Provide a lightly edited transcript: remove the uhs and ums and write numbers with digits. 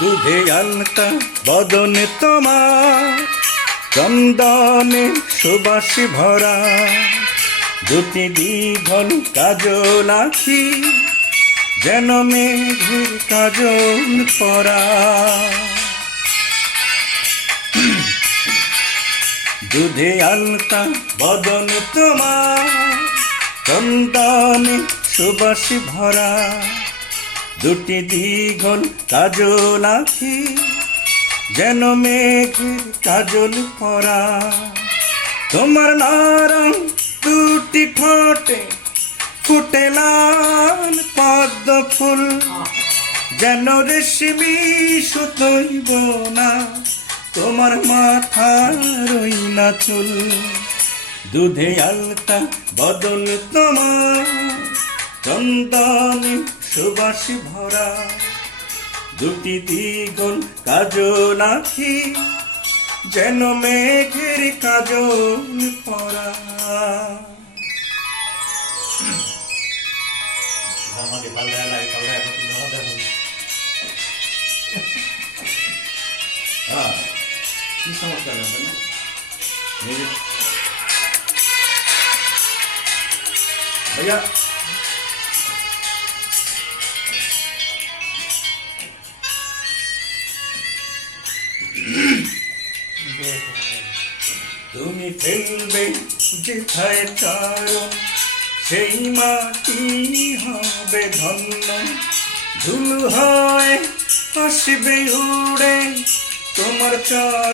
দুধে আলতা বদনে তোমার, চন্দনে সুবাসী ভরা, দুটি দীঘল কাজল আখি, যেন মেঘের কাজল পরা। দুধে আলতা বদন তোমার, চন্দনে সুবাসী ভরা, দুটি দীঘল কাজল আখি, যেন মেঘের কাজল পরা। তোমার নরম দুটি ঠোঁটে ফুটে লাল পদ্ম ফুল, যেন রেশমি সুতোই বোনা, তোমার মাথার ওই না চুল। দুধে আলতা বদন তোমার, চন্দনে সুবাসী ভরা, দুটি দ্বিগুণ কাজল আখি, যেন মেঘের কাজল পরা। কি সমস্যা भैया তুমি ফেলবে যেথায় চারো, সেই মাটি হবে ধন্য, ধুলো হয় আসবে উড়ে তোমার চার।